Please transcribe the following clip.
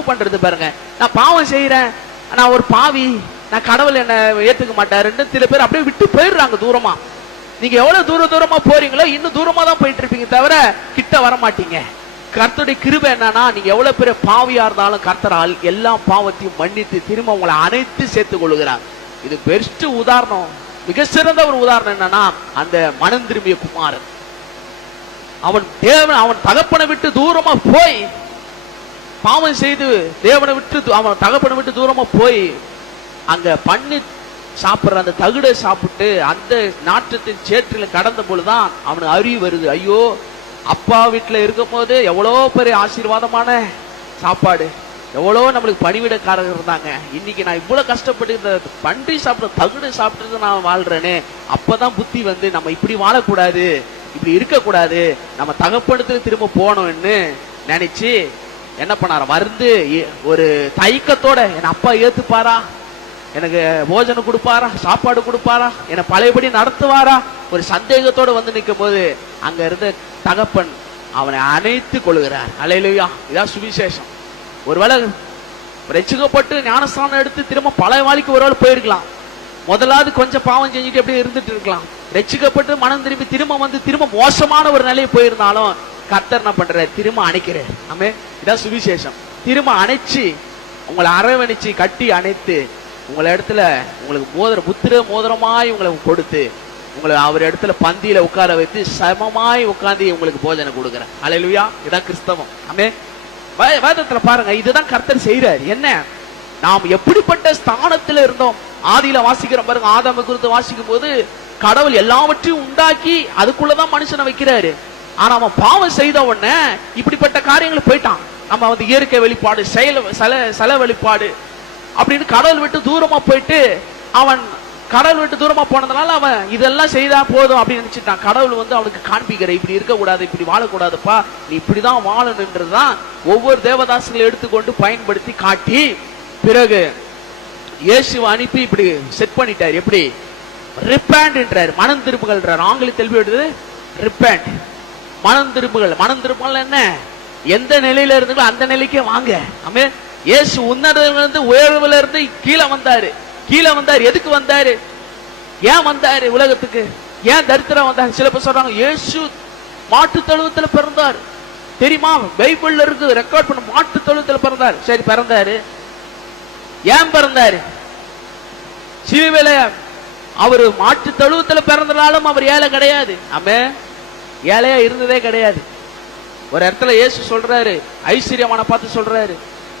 தப்பு பண்றது பாருங்க. நான் பாவம் செய்யறேன் நான் ஒரு பாவி நான் கடவுள் என்ன ஏத்துக்க மாட்டாருன்னு சில பேர் அப்படியே விட்டு போயிடுறாங்க தூரமா. நீங்க எவ்வளவு தூர தூரமா போறீங்களோ இன்னும் தூரமா தான் போயிட்டு இருப்பீங்க தவிர கிட்ட வர மாட்டீங்க. கர்த்தருடைய கிருபை என்னன்னா நீங்க எவ்வளவு பெரிய பாவியா இருந்தாலும் கர்த்தரால் எல்லா பாவத்தையும் மன்னித்து திரும்ப உங்களை அனைத்து சேர்த்துக் கொள்கிறார். இது பெஸ்ட் உதாரணம். மிக சிறந்த ஒரு உதாரணம் என்னன்னா அந்த மனம் திரும்பிய குமாரன். அவன் தேவன் அவன் தகப்பனை விட்டு தூரமா போய் பாவம் செய்து தேவனை விட்டு அவன் தகப்பனை விட்டு தூரமா போய் அங்க பண்ணி சாப்பிடுற அந்த தகுடை சாப்பிட்டு அந்த நாற்றத்தின் சேற்றில் கடந்த பொழுதுதான் அவனுக்கு அறிவு வருது. ஐயோ அப்பா வீட்டில் இருக்கும் போது எவ்வளோ பெரிய ஆசீர்வாதமான சாப்பாடு. எவ்வளோ நம்மளுக்கு பணிவிடக்காரர்கள் இருந்தாங்க. இன்னைக்கு நான் இவ்வளோ கஷ்டப்பட்டு இந்த பன்றி சாப்பிட தகுடு சாப்பிட்டு நான் வாழ்றேனே. அப்போதான் புத்தி வந்து நம்ம இப்படி வாழக்கூடாது இப்படி இருக்கக்கூடாது நம்ம தகப்பனத்துக்கு திரும்ப போகணும்னு நினைச்சு என்ன பண்ணார்? மருந்து ஏ- ஒரு தயக்கத்தோட என் அப்பா ஏத்துப்பாரா? எனக்கு போஜனம் கொடுப்பாரா? சாப்பாடு கொடுப்பாரா? என்னை பழையபடி நடத்துவாரா? ஒரு சந்தேகத்தோட வந்து நிற்கும் போது அங்க இருந்த தகப்பன் அவனை அணைத்து கொள்கிறார். அலையிலையா. இதான் சுவிசேஷம். ஒருவேளை ரட்சிக்கப்பட்டு ஞானஸ்தானம் எடுத்து திரும்ப பழைய வாழ்க்கை ஒருவேளை போயிருக்கலாம். முதலாவது கொஞ்சம் பாவம் செஞ்சுட்டு அப்படியே இருந்துட்டு இருக்கலாம். ரட்சிக்கப்பட்டு மனம் திரும்பி திரும்ப வந்து திரும்ப மோசமான ஒரு நிலையை போயிருந்தாலும் கர்த்தர் என்ன பண்ற திரும்ப அணைக்கிறார். ஆமே இதான் சுவிசேஷம். திரும்ப அணைச்சு உங்களை அரவணைச்சு கட்டி அணைத்து உங்களை இடத்துல உங்களுக்கு மோதிர புத்திர மோதிரமாய் உங்களை கொடுத்து உங்களை அவர் இடத்துல பந்தியில உட்கார வைத்து சமமாய் உட்காந்து உங்களுக்கு போஜனை கொடுக்குறேன். அலையிலுயா இதான் கிறிஸ்தவம். ஆமே வேதத்துல பாருங்க இதுதான் கர்த்தர் செய்யறாரு என்ன? நாம் எப்படிப்பட்ட ஸ்தானத்துல இருந்தோம்? ஆதியில வாசிக்கிறோம் பாருங்க ஆதாம குறித்து வாசிக்கும் போது கடவுள் எல்லாவற்றையும் உண்டாக்கி அதுக்குள்ளதான் மனுஷனை வைக்கிறாரு. ஆனா அவன் பாவம் செய்த உடனே இப்படிப்பட்ட காரியங்களை போயிட்டான். நம்ம வந்து இயற்கை வெளிப்பாடு செயல் சல சல வெளிப்பாடு அப்படின்னு கடவுள் விட்டு தூரமா போயிட்டு அவன் கடவுள் விட்டு தூரமா போனதுனால அவன் இதெல்லாம் செய்தா போதும் அப்படின்னு நினைச்சிட்டான். கடவுள் வந்து அவனுக்கு காண்பிக்கிற இப்படி இருக்கக்கூடாது இப்படி வாழக்கூடாதுப்பா நீ இப்படிதான் வாழணுன்றதுதான் ஒவ்வொரு தேவதாசங்களை எடுத்துக்கொண்டு பயன்படுத்தி காட்டி பிறகு இயேசுவை அனுப்பி இப்படி செட் பண்ணிட்டார். எப்படி? ரிப்பேண்ட்ன்றார் மனம் திரும்புகள்ன்றார். ஆங்கிலத்தில் தெளிவு ரிப்பேண்ட் மனம் திரும்புகள். மனம் திரும்புகள் என்ன? எந்த நிலையில இருந்தீங்களோ அந்த நிலைக்கே வாங்க. ஆமே இயேசு உன்னதத்துல இருந்து உயர்வுல இருந்து கீழே வந்தாரு. கீழே வந்தாரு. எதுக்கு வந்தாரு? ஏன் வந்தாரு உலகத்துக்கு? ஏன் தரித்திரம் வந்தாரு? சில பேர் சொல்றாங்க இயேசு மாட்டு தொழுவத்துல பிறந்தார். தெரியுமா? பைபிள்ல இருக்கு ரெக்கார்ட் பண்ண. மாட்டு தொழுவத்துல பிறந்தார். சரி பிறந்தாரு. ஏன் பிறந்தாரு? சிலுவையில அவர் மாட்டு தொழுவத்துல பிறந்தனாலும் அவர் ஏழை கிடையாது. ஆமே ஏழையா இருந்ததே கிடையாது. ஒரு இடத்துல இயேசு சொல்றாரு ஐஸ்வர்யமான பார்த்து சொல்றாரு.